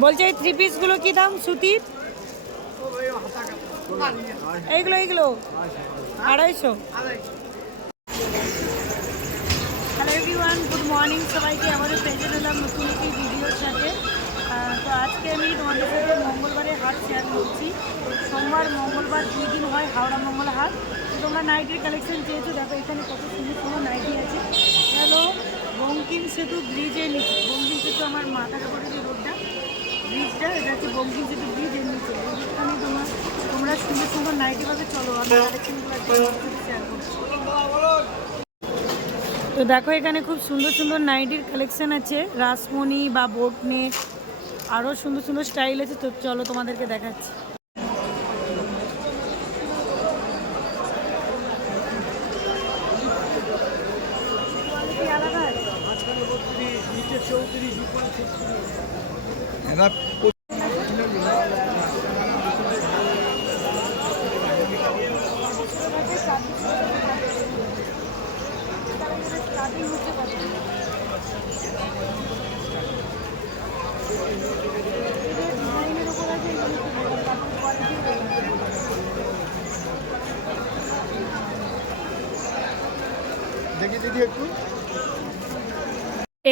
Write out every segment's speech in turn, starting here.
বলছে, এই থ্রি পিসগুলো কি দাম সুতির এইগুলো এইগুলো? আড়াইশো। হ্যালো এভরিওয়ান গুড মর্নিং সবাইকে আমাদের প্রেজেন্ট হলাম নতুন একটি ভিডিওর সাথে। তো আজকে আমি তোমাদের সাথে মঙ্গলবারের হাট শেয়ার করছি। সোমবার, মঙ্গলবার দুই দিন হয় হাওড়া মঙ্গল হাট। তোমরা নাইটির কালেকশন চেয়েছো, দেখো এখানে কত সুন্দর সুন্দর নাইটি আছে। হ্যালো, বঙ্কিম সেতু ব্রিজের নিচে। বঙ্কিম সেতু আমার মাথার উপরে যে রোডটা ব্রিজটা এটা হচ্ছে বঙ্কিম ব্রিজ ব্রিজের নিচে ওখানে তোমার, তোমরা সুন্দর সুন্দর নাইটি ভাবে চলো তো দেখো, এখানে খুব সুন্দর সুন্দর নাইটির কালেকশন আছে। রাসমণি বা বোট নেট আরও সুন্দর সুন্দর স্টাইল আছে। তো চলো তোমাদেরকে দেখাচ্ছি আলাদা আছে এরা স্টার্টিং হচ্ছে কত? এদের ডিজাইনের উপর আছে, এগুলো একটু বড়, তারপর quality র উপর। দেখি দিদি একটু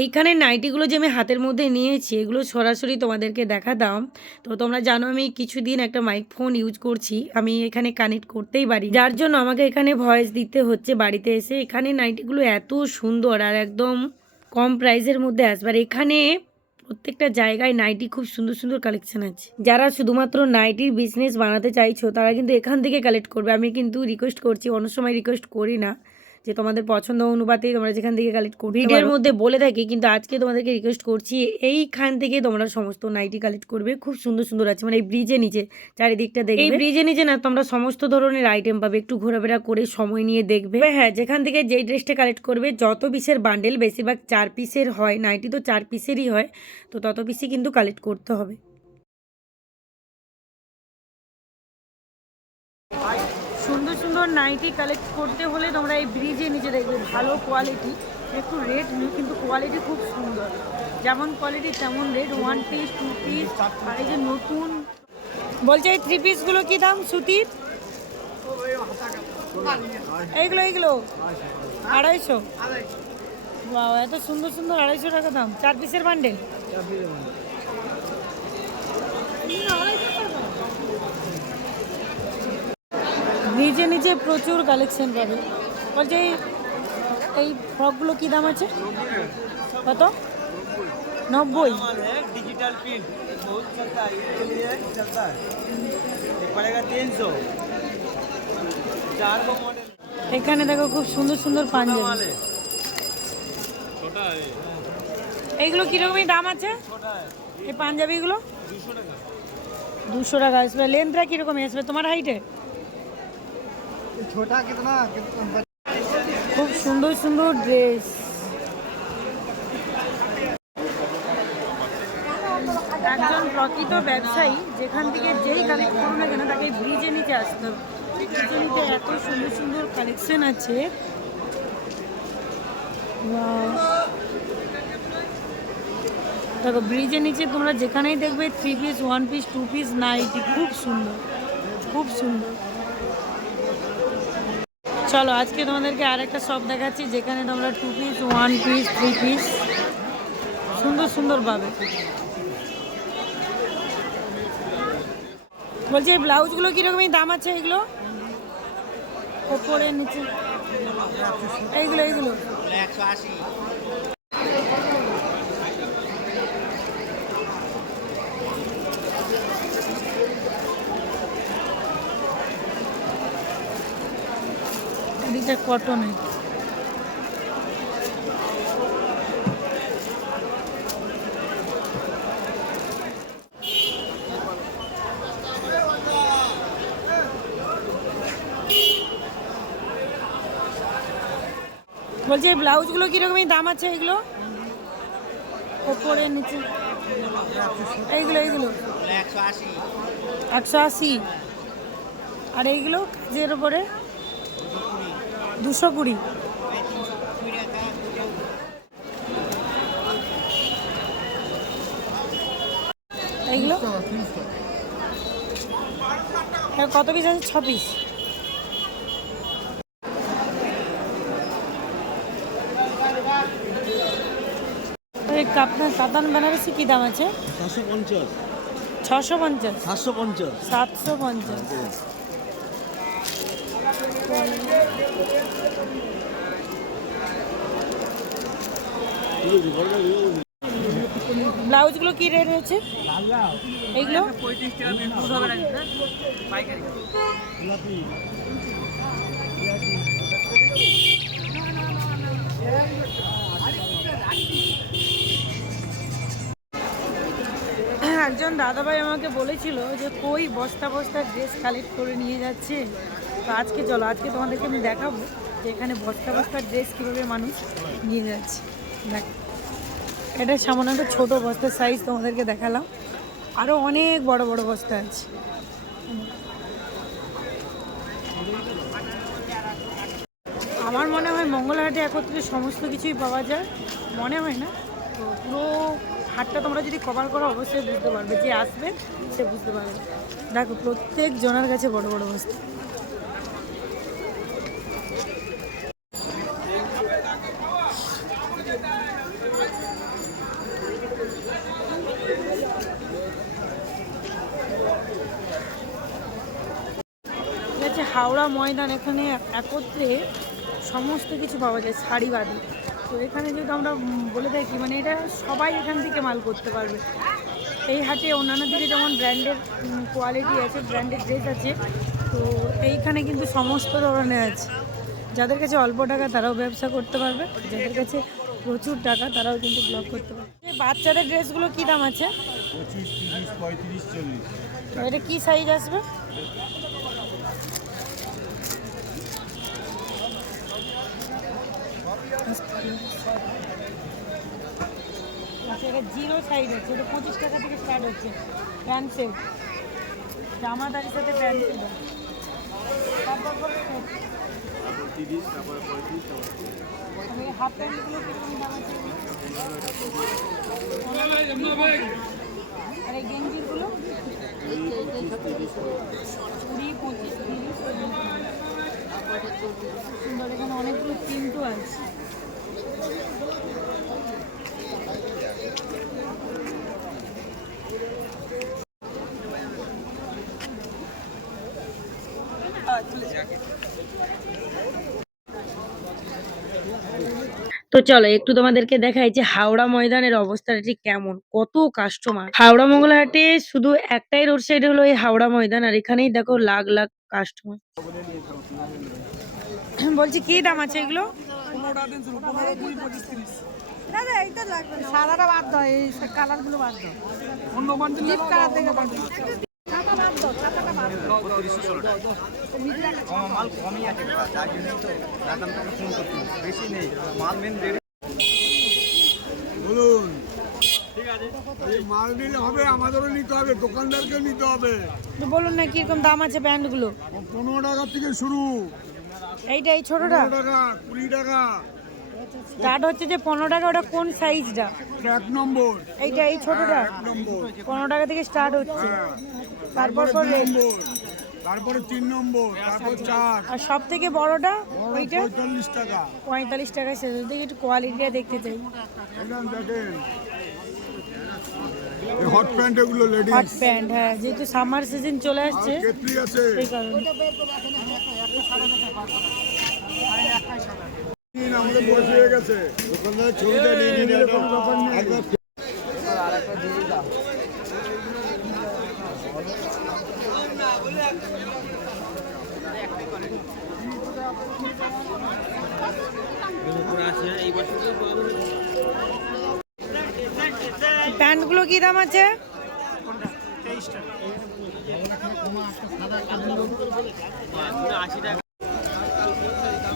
এইখানে নাইটিগুলো যে আমি হাতের মধ্যে নিয়েছি, এগুলো সরাসরি তোমাদেরকে দেখাতাম। তো তোমরা জানো আমি কিছুদিন একটা মাইক ফোন ইউজ করছি। আমি এখানে কানেক্ট করতেই পারি যার জন্য আমাকে এখানে ভয়েস দিতে হচ্ছে বাড়িতে এসে। এখানে নাইটিগুলো এত সুন্দর আর একদম কম প্রাইসের মধ্যে আসবে। আর এখানে প্রত্যেকটা জায়গায় নাইটি খুব সুন্দর সুন্দর কালেকশন আছে। যারা শুধুমাত্র নাইটির বিজনেস বানাতে চাইছো, তারা কিন্তু এখান থেকে কালেক্ট করবে। আমি কিন্তু রিকোয়েস্ট করছি, অন্য সময় রিকোয়েস্ট করি না। যে তোমাদের পছন্দ অনুপাতেই তোমরা যেখান থেকে কালেক্ট করবে ভিডিওর মধ্যে বলে থাকি কিন্তু আজকে তোমাদেরকে রিকোয়েস্ট করছি এইখান থেকে তোমরা সমস্ত নাইটি কালেক্ট করবে। খুব সুন্দর সুন্দর আছে মানে এই ব্রিজের নিচে চারিদিকটা দেখবে। এই ব্রিজের নিচে না তোমরা সমস্ত ধরনের আইটেম পাবে একটু ঘোরাফেরা করে সময় নিয়ে দেখবে। হ্যাঁ যেখান থেকে যেই ড্রেসটা কালেক্ট করবে যত পিসের বান্ডেল বেশিরভাগ চার পিসের হয় নাইটি তো চার পিসেরই হয় তো তত পিসই কিন্তু কালেক্ট করতে হবে। সুন্দর নাইটি কালেক্ট করতে হলে তোমরা এই ব্রিজে নিচে দেখবে ভালো কোয়ালিটি একটু রেট নেই কিন্তু কোয়ালিটি খুব সুন্দর। যেমন কোয়ালিটি তেমন rate one piece two piece আর এই যে নতুন বলছে এই থ্রি পিসগুলো কী দাম সুতির? এইগুলো এইগুলো? আড়াইশো? বাবা এত সুন্দর সুন্দর আড়াইশো টাকা দাম চার পিসের বান্ডেল নিজে নিজে প্রচুর কালেকশন পাবে। বলছে এই ফ্রকগুলো কী দাম আছে? কত? নব্বই। ডিজিটাল এখানে দেখো খুব সুন্দর সুন্দর পাঞ্জাবি। এইগুলো কিরকমই দাম আছে? এই পাঞ্জাবিগুলো? দুশো টাকা। আসবে লেন্থটা কীরকম আসবে তোমার হাইটে খুব সুন্দর সুন্দর ড্রেস একজন প্রকৃত ব্যবসায়ী যেখান থেকে যেই কালেক্ট করো না কেন তাকে ব্রিজে নিতে আসতে হবে। ব্রিজে এত সুন্দর সুন্দর কালেকশন আছে। দেখো ব্রিজের নিচে তোমরা যেখানেই দেখবে three piece one piece two piece nighty খুব সুন্দর খুব সুন্দর। চলো, আজকে তোমাদেরকে আর একটা শপ দেখাচ্ছি, যেখানে তোমরা two piece one piece three piece সুন্দর সুন্দর পাবে। বলছি, এই ব্লাউজগুলো কীরকমই দাম আছে এগুলো? ওপরে নিচে। এইগুলো এইগুলো। এটা কটনের বলছি এই ব্লাউজগুলো কীরকমই দাম আছে এগুলো? ওপরে নিচে। এইগুলো এইগুলো। একশো আশি। আর এইগুলো কাজের ওপরে দুশো কুড়ি। এগুলো? কত পিস আছে? ছ পিস। আপনার কাতান বেনারসি কী দাম আছে? সাতশো পঞ্চাশ। ছশো পঞ্চাশ। সাতশো পঞ্চাশ। সাতশো পঞ্চাশ। ব্লাউজগুলো কি রেট হচ্ছে? এইগুলো? পাইকারি একজন দাদাভাই আমাকে বলেছিল যে কই বস্তা বস্তা ড্রেস কালেক্ট করে নিয়ে যাচ্ছে? তো আজকে চলো, আজকে তোমাদেরকে আমি দেখাবো যে এখানে বস্তা বস্তার ড্রেস কীভাবে মানুষ নিয়ে যাচ্ছে। দেখ, এটা সামান্য একটা ছোটো বস্তার সাইজ তোমাদেরকে দেখালাম। আরও অনেক বড় বড় বস্তা আছে। আমার মনে হয় মঙ্গলহাটে একত্রে সমস্ত কিছুই পাওয়া যায়। মনে হয় না? তো পুরো হাটটা তোমরা যদি কভার করো, অবশ্যই বুঝতে পারবে। যে আসবে, সে বুঝতে পারবে। দেখো, প্রত্যেক জনের কাছে বড় বড় বস্তা। আছে হাওড়া ময়দান এখানে একত্রে সমস্ত কিছু পাওয়া যায় শাড়ি বাদে। তো এখানে যেহেতু আমরা বলে থাকি মানে এটা সবাই এখান থেকে মাল করতে পারবে। এই হাটে অন্যান্য দিকে যেমন ব্র্যান্ডের কোয়ালিটি আছে ব্র্যান্ডের ড্রেস আছে তো এইখানে কিন্তু সমস্ত ধরনের আছে। যাদের কাছে অল্প টাকা তারাও ব্যবসা করতে পারবে যাদের কাছে প্রচুর টাকা তারাও কিন্তু ব্লগ করতে পারবে। বাচ্চাদের ড্রেসগুলো কী দাম আছে? এটা কী সাইজ আসবে? আচ্ছা এটা জিরো সাইজ আছে এটা পঁচিশ টাকা থেকে স্টার্ট হচ্ছে প্যান্ট সেট জামাদারির সাথে প্যান্ট হাফ প্যান্টগুলো আর গেঞ্জিগুলো কুড়ি পঁচিশ, তিরিশ সুন্দর, এখানে অনেকগুলো প্রিন্টও আছে। তো চলো একটু তোমাদেরকে দেখাই যে হাওড়া ময়দানের অবস্থাটা ঠিক কেমন কত কাস্টমার হাওড়া মঙ্গলহাটে শুধু একটাই রোড সাইড হলো এই হাওড়া ময়দান আর এখানেই দেখো লাখ লাখ কাস্টমার বলছি কি দাম আছে এগুলো? সাদাটা বাদ দাও এই কালারগুলো বাদ দাও। মাল কমই আছে তার জন্যই তো দাদামকে ফোন করছি বেশি নেই মাল মেন বলুন। এই মাল নিলে হবে আমাদেরও নিতে হবে দোকানদারকে নিতে হবে। তো বলুন না কীরকম দাম আছে প্যান্টগুলো পনেরো টাকা থেকে শুরু। এইটা এই ছোটটা? পনেরো টাকা কুড়ি টাকা। স্টার্ট হচ্ছে যে পনেরো টাকা ওটা কোন সাইজটা এক নম্বর। এইটা এই ছোটটা? এক নম্বর। পনেরো টাকা থেকে স্টার্ট হচ্ছে। হ্যাঁ। তারপর তারপরে তিন নম্বর। তারপর চার। আর সব থেকে বড়টা ওইটা? পঁয়তাল্লিশ টাকা। পঁয়তাল্লিশ টাকায় শেষ দেখি একটু কোয়ালিটিটা দেখতে চাই। দেখেন। হট প্যান্ট এগুলো হট প্যান্ট হ্যাঁ। যেহেতু সামার সিজন চলে আসছে কেটলি আছে। সেই কারণে। দিন এরকম প্যান্টগুলো কি দাম আছে?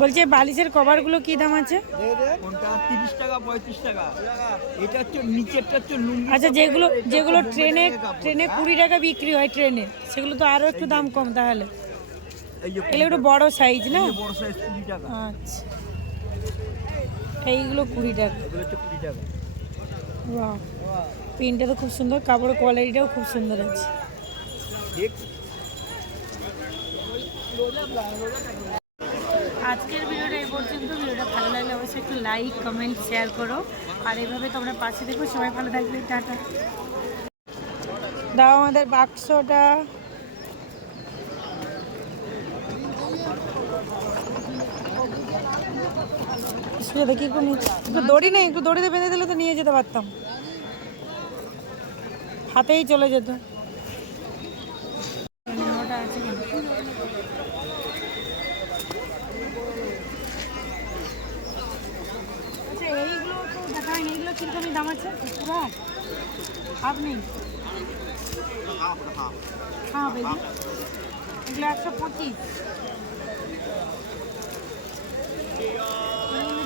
বলছে বালিশের কভারগুলো কি দাম আছে? আচ্ছা যেগুলো যেগুলো ট্রেনে ট্রেনে কুড়ি টাকা বিক্রি হয় ট্রেনে। সেগুলো তো আরও একটু দাম কম তাহলে। এগুলো একটু বড় সাইজ না? আচ্ছা। এইগুলো কুড়ি টাকা। প্রিন্টটা তো খুব সুন্দর কাপড়ের কোয়ালিটিটাও খুব সুন্দর আছে। আজকের ভিডিওটা এই পর্যন্ত। ভিডিওটা ভালো লাগলে অবশ্যই একটু লাইক কমেন্ট শেয়ার করো। আর এইভাবে তোমরা পাশে দেখো সবাই ভালো থাকবে। টাটা। দাও আমাদের বাক্সটা। করে নিচ্ছি? একটু দড়ি নেই একটু দড়িতে বেঁধে দিলে তো নিয়ে যেতে পারতাম। হাতেই চলে যেত। ওটা আছে। আচ্ছা এইগুলো তো দেখা হয়নি। এইগুলো কিরকমই দাম আছে? পুরো? হাফ নেই? বেবি এগুলো একশো পঁচিশ।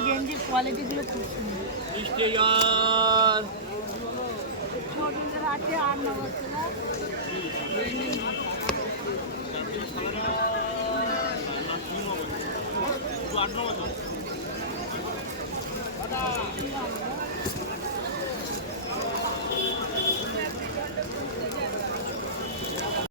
গেঞ্জির কোয়ালিটিগুলো খুব সুন্দর। ছোটদের আছে আর 안 넘어져. 가다.